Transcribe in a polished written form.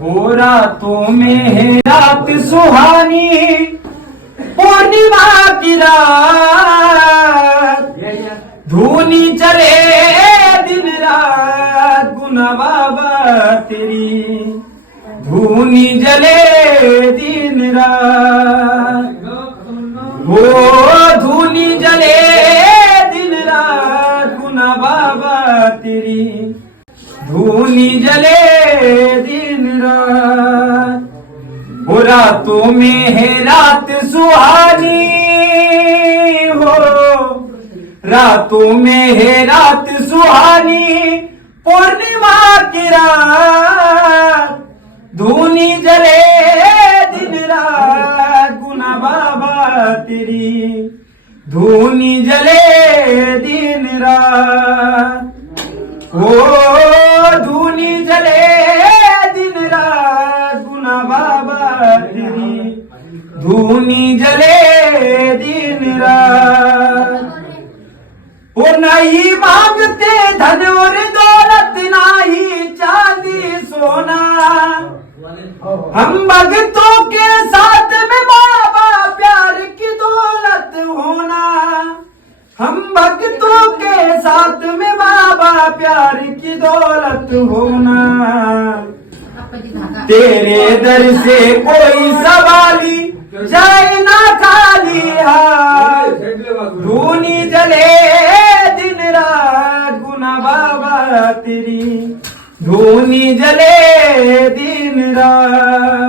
हो रातों में है रात सुहानी, पूर्णिमा की रात, धूनी चले दिन रात, गुना बाबा तेरी धूनी जले दिन रात, वो धूनी जले दिन रात, गुना बाबा तेरी धूनी जले दिन रात। वो रातों में है रात सुहानी, हो रातों में है रात सुहानी, पूर्णिमा की रात, धूनी जले दिन रात, गुना बाबा तेरी धूनी जले दिन रात, ओ धूनी जले दिन रात, गुना बाबा तेरी धूनी जले दिन रात। वो नहीं मांगते धन और दौलत, नहीं चांदी सोना, हम भक्तों के साथ में बाबा प्यार की दौलत होना, हम भक्तों के साथ में बाबा प्यार की दौलत होना। तेरे दर से कोई सवाली जाए ना खाली हाथ, धूनी जले दिन रात, गुना बाबा तेरी धूनी जले दिन रात।